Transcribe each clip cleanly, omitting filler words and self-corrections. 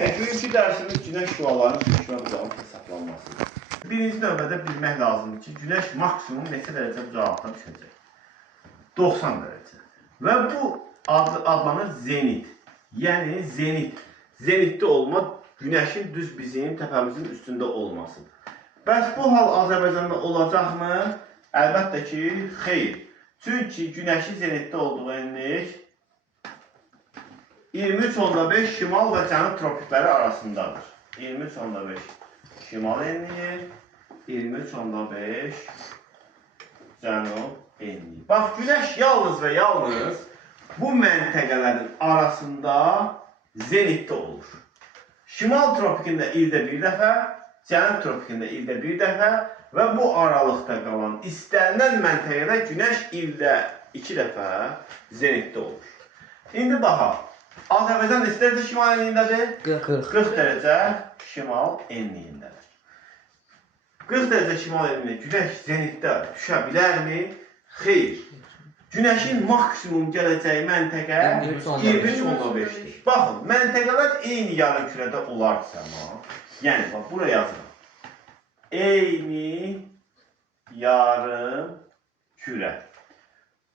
Bugünkü dərsimiz günəş şüalarının düşmə bucağının hesablanmasıdır. Birinci növbədə bilmək lazımdır ki, günəş maksimum neçə dərəcə bucaqdan düşəcək? 90 dərəcə. Və bu adlanır zenit. Yəni zenit. Zenitdə olma günəşin düz bizim təpəmizin üstündə olmasıdır. Bəs bu hal Azərbaycanda olacaqmı? Əlbəttə ki, xeyr. Çünki günəşin zenitdə olduğu enlik 23.5 şimal və cənub tropikləri arasındadır. 23.5 şimal enliyi, 23.5 cənub enliyi. Bax, günəş yalnız və yalnız bu məntəqələrin arasında zenitdə olur. Şimal tropikində ildə bir dəfə, cənub tropikində ildə bir dəfə və bu aralıqda qalan istənilən məntəqədə günəş ildə 2 dəfə zenitdə olur. İndi baxaq. Azərbaycan neçə dərəcə şimal enliyindədir? 40 dərəcə şimal enliyindədir. 40 dərəcə şimal enliyində günəş zenitdə düşə bilərmi? Xeyr. Günəşin maksimum gələcəyi məntəqə 23.5-dir. Baxın, məntəqələr eyni yarım kürədə olarsa, yəni, bax, buraya yazıram. Eyni yarım kürə.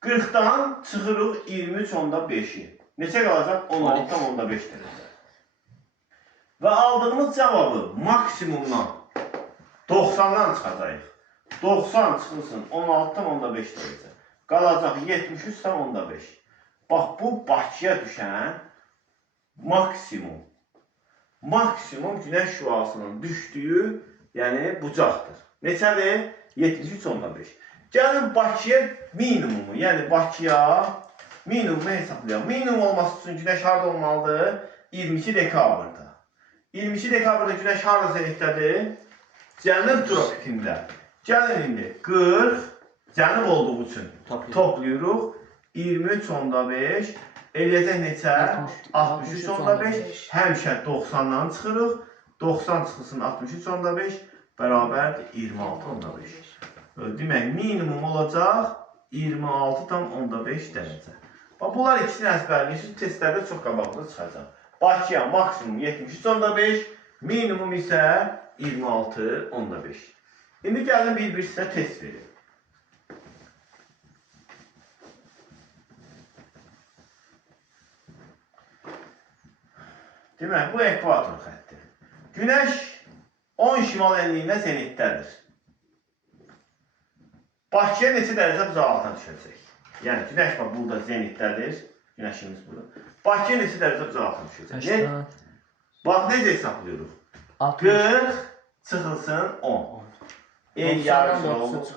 40-dan çıxırıq 23.5-i. Neçə qalacaq? 16.5 dərəcə. Və aldığımız cavabı maksimumdan 90-dan çıxacaq. 90 çıxılsın 16.5 dərəcə. Qalacaq 73.5. Bax, bu Bakıya düşən maksimum. Maksimum günəş şüasının düşdüyü, yəni bucaqdır. Neçədir? 73.5. Gəlin Bakıya minimumu, yəni Bakıya minimumu hesablayaq. Minimum olması üçün günəş harada olmalıdır? 22 dekabrda. 22 dekabrda günəş harada zenitdədir? Cənub tropikində. Gəlin indi 40 cənub olduğu üçün toplayırıq. 23.5 eləyəcək neçə? 63.5. Həmişə 90-dan çıxırıq. 90 çıxılsın 63.5 bərabərdir 26.5. Demək, minimum olacaq 26.5 dərəcə. Bunlar ikisini əzbərləyirsiniz, testlərdə çox qabaqda çıxacaq. Bakıya maksimum 73.5, minimum isə 26.5. İndi gəlin bir sizə test verir. Demək, bu ekvator xətti. Günəş 10 şimal enliyində zenitdədir. Bakıya neçə dərəcə bucaqdan düşəcək? Yəni, günəş burada zenitdədir. Günəşimiz burada. Bakıya neçə dərəcə bucaqdan düşəcək? Bax, necə hesablayırıq? 40 çıxılsın 10. En yarısı oldu.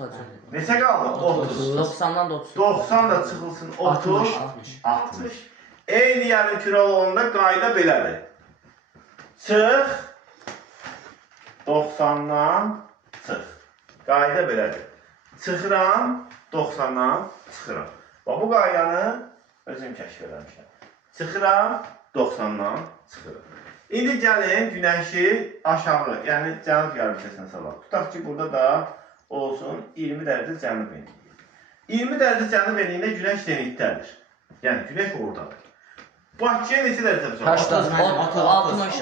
Neçə qaldı? 30. 90-dan 30. 90 da çıxılsın 30. 60. Eyni yarım kürə olanda qayda belədir. Çıx. 90-dan çıx. Qayda belədir. Çıxıram, 90-dan çıxıram. Bax, bu qaydanı özüm kəşf eləmişəm. Çıxıram, 90-dan çıxıram. İndi gəlin günəşi aşağı, yəni cənub yarımkürəsinə salaq. Tutaq ki, burada da olsun 20 dərəcə cənub enliyi. 20 dərəcə cənub enliyində günəş zenitdədir. Yəni, günəş oradadır. Bakıya neçə dərəcə bucaq?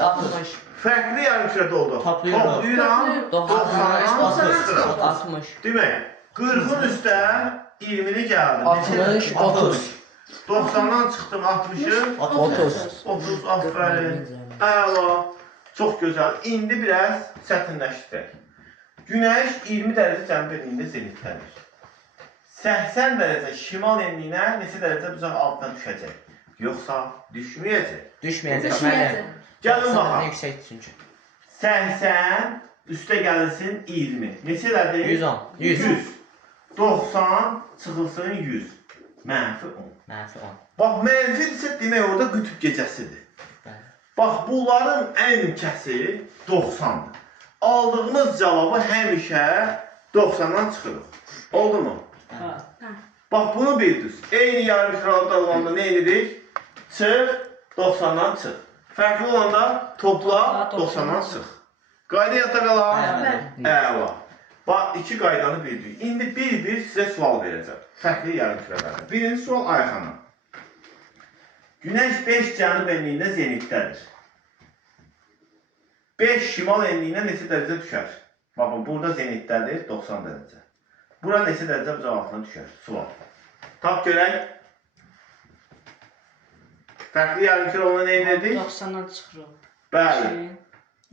60. Fərqli yarımkürədə oldu. Toplayıram, 90-dan çıxıram. 60. Demək, 40-ın üstə 20-ni gəldim. 60, 30. 90-dan çıxdım 60-ı. 30. 30, aferin. Əla. Çox gözəl. İndi biraz çətinləşdirək. Günəş 20 dərəcə cənub enliyində zenitdədir. 80 dərəcə şimal enliyinə neçə dərəcə bucaq altına düşəcək? Yoxsa düşməyəcək? Düşməyəcək. Gəlin baxaq. Yüksəkdir çünki. 80 üstə gəlsin 20. Neçə elədir? 110. 100. 90 çıxılsın 100. Mənfi 10. Mənfi 10. Bax, mənfidirsə demək orada qütb gecəsidir. Bax, bunların ən kəsi 90-dır. Aldığımız cavabı həmişə 90-dan çıxırıq. Oldu mu? Bax, bunu bildiniz. Eyni yarım kürədə olanda nə edirik? Çıx, 90-dan çıx. Fərqli olanda topla, 90-dan çıx. Qayda yadda qalar? Əla. Bax, iki qaydanı bildik. İndi bir sizə sual verəcəm. Fərqli yarım kürələrdə. Birinci sual Ayxana. Günəş 5 cənub enliyində zenitdədir. 5 şimal enliyinə neçə dərəcə düşər? Baxın, burada zenitdədir, 90 dərəcə. Bura neçə dərəcə bucaq altına düşər? Sual. Tap görək. Fərqli yarımkür olana nə edirdik? 90'dan çıxırıq. Bəli.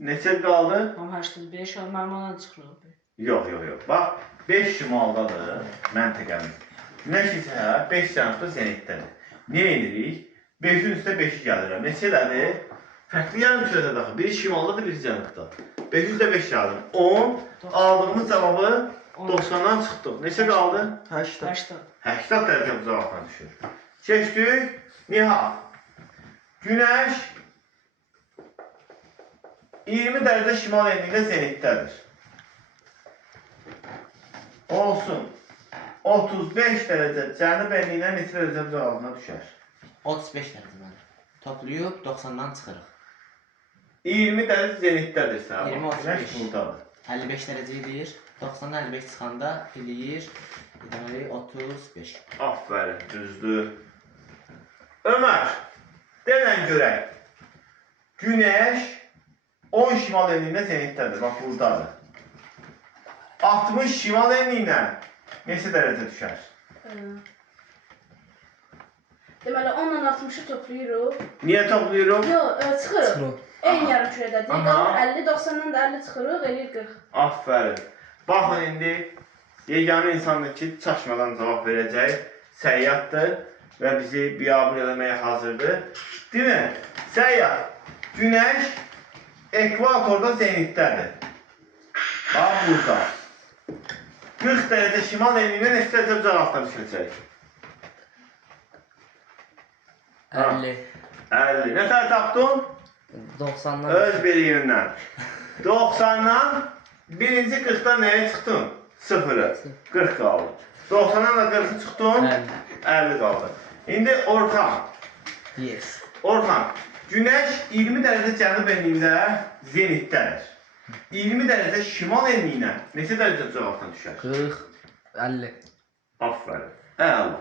Neçə qaldı? Amma 85 mənim çıxırıq. Yox. Bax, 5 şimaldadır məntəqəmiz. Günəş isə 5 cənubda zenitdədir. Nə edirik? 5-in üstə 5 gəlirəm. Neçədədir? Fərqli yarımkürədə daxil. Biri şimaldadır, biri cənubda. 5 üstə 5 gəldim. 10. Aldığımız cavabı 90'dan çıxdıq. Neçə qaldı? 80. 80 dərəcə bucaq altına düşür. Keçdik. Nihal. Günəş 20 dərəcə şimal enliyində zenitdədir. Olsun. 35 dərəcə cənub enliyinə neçə dərəcə bucaq altına düşər? 35 dərəcə mənim. Toplayıb 90'dan çıxırıq. 20 dərəcə zenitdədir sən. 20, 35. Günəş buradadır. 55 dərəcə edir. 90'dan 55 çıxanda eləyir. Deməli 35. Aferin, düzdür. Ömer, denən görək. Günəş 10 şimal enliyində zenitdədir. Bax, buradadır. 60 şimal enliyinə neçə dərəcə düşər? Deməli 10 ilə 60-ı toplayırıq. Niyə toplayırıq? Yox, çıxırıq. Çıxırıq. Eyni yarımkürədədir. Aha. 50, 90-dan da 50 çıxırıq, eləyir 40. Aferin. Baxın, indi yeganə insandır ki, çaşmadan cavab verəcək. Səyyaddır və bizi biabır eləməyə hazırdır. Değil mi? Səyyad, Günəş ekvatorda zenitdədir. Bax, burada. 40 dərəcə şimal enliyinə neçə dərəcə bucaq altına düşəcək? 50. 50. Nə tər tapdın? 90'dan. Öz biriyindən. 90'dan birinci 40'dan nəyə çıxdın? 0'ı. 40 qaldı. 90'dan da 40'ı çıxdın? 50 qaldı. İndi Orxan. Yes. Orxan, Günəş 20 dərəcə cənub enliyində zenitdədir. 20 dərəcə şimal enliyinə neçə dərəcə bucaq altına düşər? 40. 50. Aferin. Əla.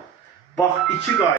Bax, iki qayda.